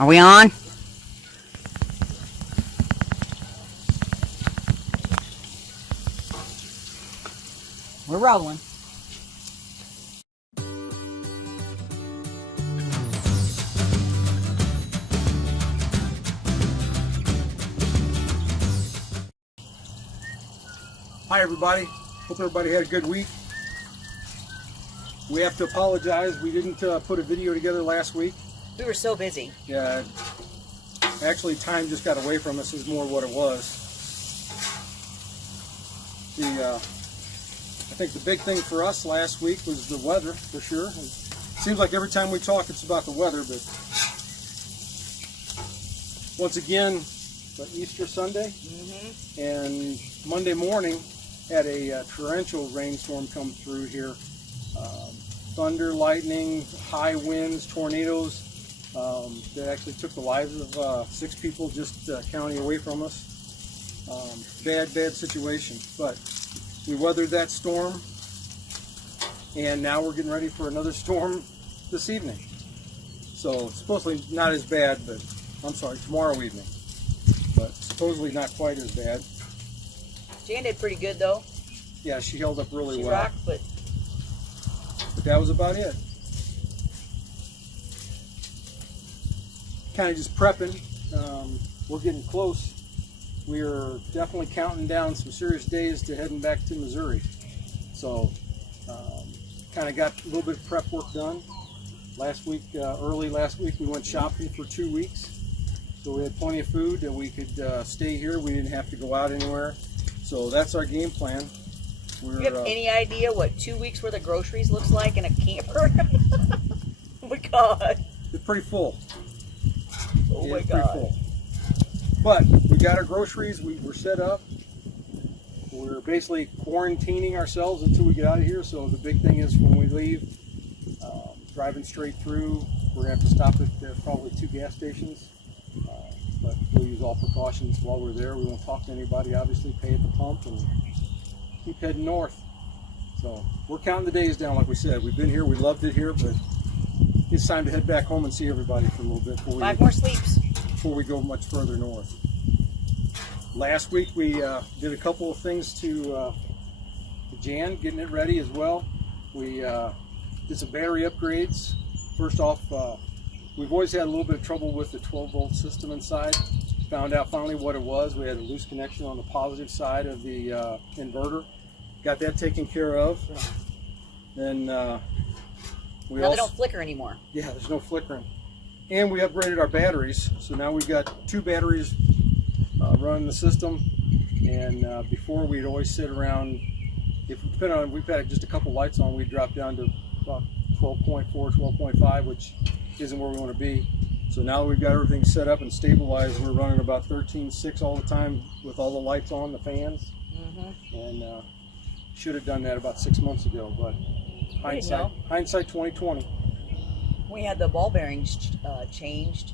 Are we on? We're rolling. Hi everybody, hope everybody had a good week. We have to apologize, we didn't put a video together last week. We were so busy. Yeah, actually time just got away from us is more what it was. I think the big thing for us last week was the weather, for sure. It seems like every time we talk it's about the weather, but once again, Easter Sunday and Monday morning had a torrential rainstorm come through here. Thunder, lightning, high winds, tornadoes that actually took the lives of 6 people just county away from us. Bad situation, but we weathered that storm, and now we're getting ready for another storm this evening. So supposedly not as bad, but I'm sorry, tomorrow evening, but supposedly not quite as bad. Jan did pretty good though. Yeah, she held up really She well. rocked, but That was about it. Kind of just prepping. We're getting close. We are definitely counting down some serious days to heading back to Missouri. So, kind of got a little bit of prep work done. Last week, early last week, we went shopping for 2 weeks. So we had plenty of food and we could stay here. We didn't have to go out anywhere. So that's our game plan. do you have any idea what 2 weeks worth of groceries looks like in a camper? Oh my god. It's pretty full. Oh Yeah, my it's pretty god. full. But we got our groceries, we're set up. We're basically quarantining ourselves until we get out of here. So the big thing is when we leave, driving straight through, we're going to have to stop at probably 2 gas stations. But we'll use all precautions while we're there. We won't talk to anybody, obviously, pay at the pump and keep heading north. So we're counting the days down, like we said. We've been here, we loved it here, but it's time to head back home and see everybody for a little bit before 5 more sleeps. we go much further north. Last week we did a couple of things to Jan, getting it ready as well. We did some battery upgrades. First off, we've always had a little bit of trouble with the 12-volt system inside. Found out finally what it was. We had a loose connection on the positive side of the inverter. Got that taken care of. Then we Now they don't flicker anymore. yeah, there's no flickering. And we upgraded our batteries. So now we've got 2 batteries running the system. And before we'd always sit around, depending on, we've had just a couple lights on, we'd drop down to about 12.4, 12.5, which isn't where we want to be. So now we've got everything set up and stabilized. We're running about 13.6 all the time with all the lights on, the fans. And should have done that about 6 months ago, but hindsight 2020. We had the ball bearings changed,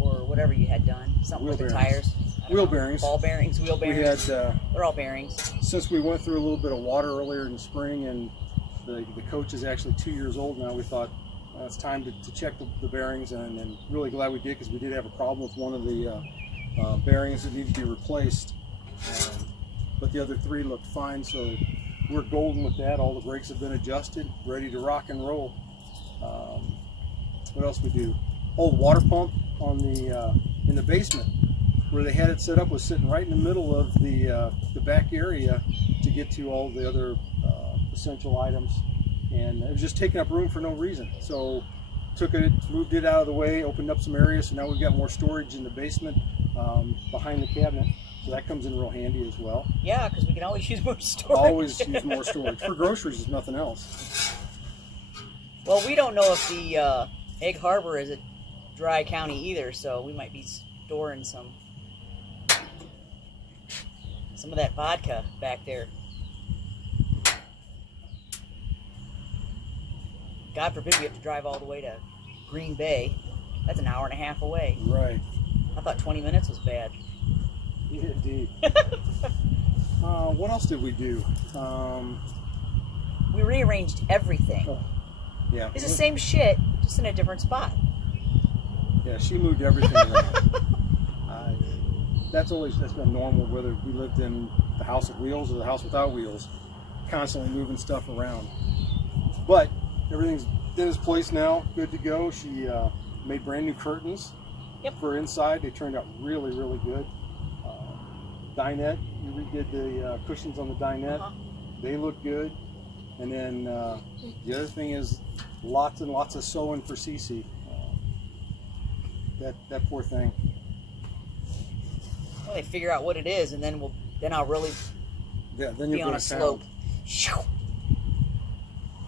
or whatever you had done. Something Wheel with the bearings. tires. I don't Wheel know. bearings. Ball bearings, wheel We bearings. had, They're all bearings. since we went through a little bit of water earlier in the spring, and the coach is actually 2 years old now, we thought it's time to check the bearings, and really glad we did, because we did have a problem with one of the bearings that needed to be replaced. But the other 3 looked fine, so we're golden with that. All the brakes have been adjusted, ready to rock and roll. What else we do? Oh, the water pump on the in the basement where they had it set up was sitting right in the middle of the back area to get to all the other essential items, and it was just taking up room for no reason. So took it, moved it out of the way, opened up some areas, so now we've got more storage in the basement behind the cabinet. So that comes in real handy as well. Yeah, because we can always use more storage. Always use more storage. For groceries, if nothing else. Well, we don't know if the Egg Harbor is a dry county either, so we might be storing some of that vodka back there. God forbid we have to drive all the way to Green Bay. That's an hour and a half away. Right. I thought 20 minutes was bad. Yeah, indeed. What else did we do? We rearranged everything. Yeah. It's the same shit, just in a different spot. Yeah, she moved everything around. That's been normal, whether we lived in the house of wheels or the house without wheels, constantly moving stuff around. But everything's in its place now, good to go. She made brand new curtains for inside. They turned out really, really good. Dinette, you redid the cushions on the dinette. They look good. And then the other thing is lots and lots of sewing for Cece. That poor thing. Well, they figure out what it is, and then I'll really then be on a slope.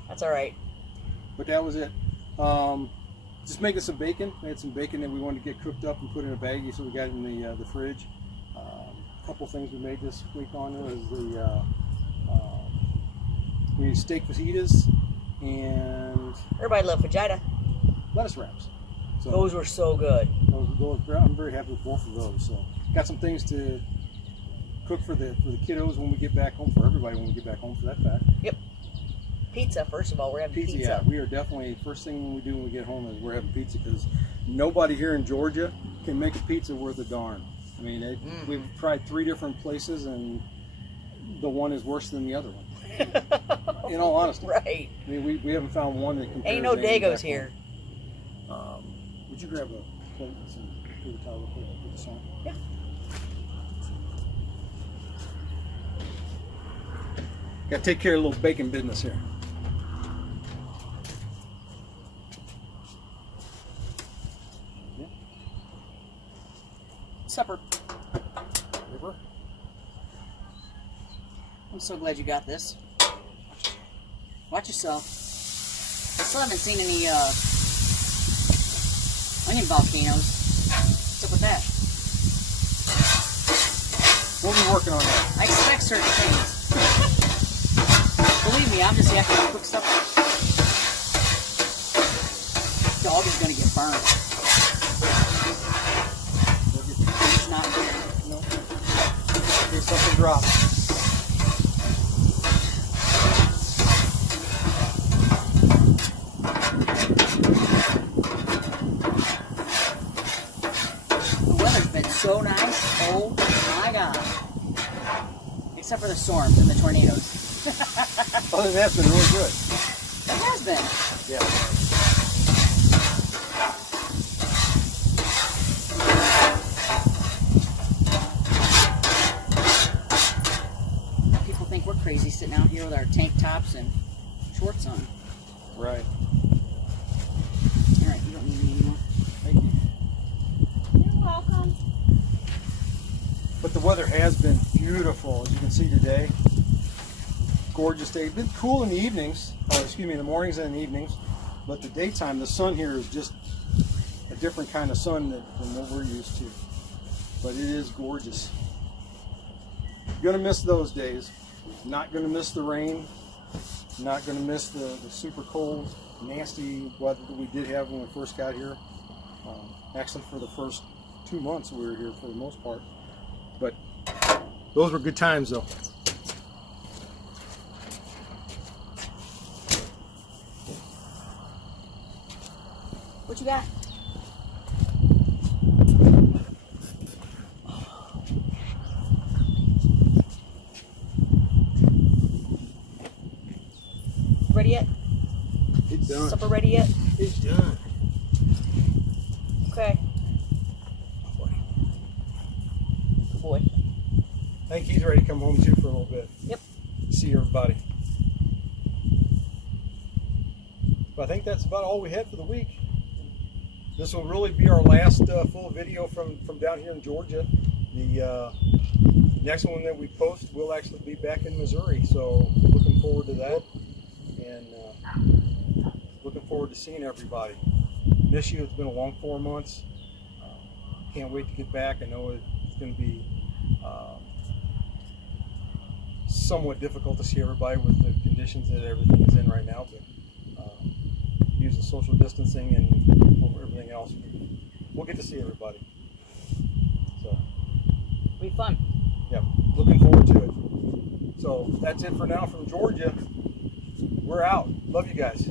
That's all right. But that was it. Just making some bacon. I had some bacon that we wanted to get cooked up and put in a baggie, so we got it in the fridge. A couple things we made this week on it was we made steak fajitas and Everybody loved fajita. lettuce wraps. So Those were so good. I'm very happy with both of those. So got some things to cook for the kiddos when we get back home, for everybody when we get back home, for that fact. Yep. Pizza, first of all, we're having pizza. Yeah, we are definitely, first thing when we do when we get home is we're having pizza, because nobody here in Georgia can make a pizza worth a darn. I mean, we've tried 3 different places, and the one is worse than the other one. In all honesty. Right. I mean, we haven't found one that compares. Ain't no to anything Dagos back here. home. Would you grab a plate and some paper towel real quick with the song? Yeah. Got to take care of a little bacon business here. Supper. River? I'm so glad you got this. Watch yourself. I still haven't seen any onion volcanoes. What's up with that? We'll be working on that. I expect certain things. Believe me, I'm just after the quick supper. Dog is gonna get burned. It's not good. No. Okay, something dropped. The weather's been so nice. Oh my God. Except for the storms and the tornadoes. Other than that, it's been really good. It has been. Yeah. People think we're crazy sitting out here with our tank tops and shorts on. Right. All right, you don't need me anymore. Thank you. You're welcome. But the weather has been beautiful, as you can see today. Gorgeous day. It's been cool in the evenings, in the mornings and the evenings, but the daytime, the sun here is just a different kind of sun than what we're used to. But it is gorgeous. Gonna miss those days. Not gonna miss the rain. Not gonna miss the super cold, nasty weather that we did have when we first got here. Actually, for the first 2 months we were here for the most part. But those were good times, though. What you got? Ready yet? It's done. Supper ready yet? It's done. Okay. Good boy. I think he's ready to come home too for a little bit. Yep. See everybody. But I think that's about all we had for the week. This will really be our last full video from down here in Georgia. The next one that we post will actually be back in Missouri, so looking forward to that, and looking forward to seeing everybody. Miss you. It's been a long 4 months. Can't wait to get back. I know it's going to be somewhat difficult to see everybody with the conditions that everything is in right now, but using social distancing and everything else, we'll get to see everybody. So, Be fun. yeah, looking forward to it. So that's it for now from Georgia. We're out. Love you guys.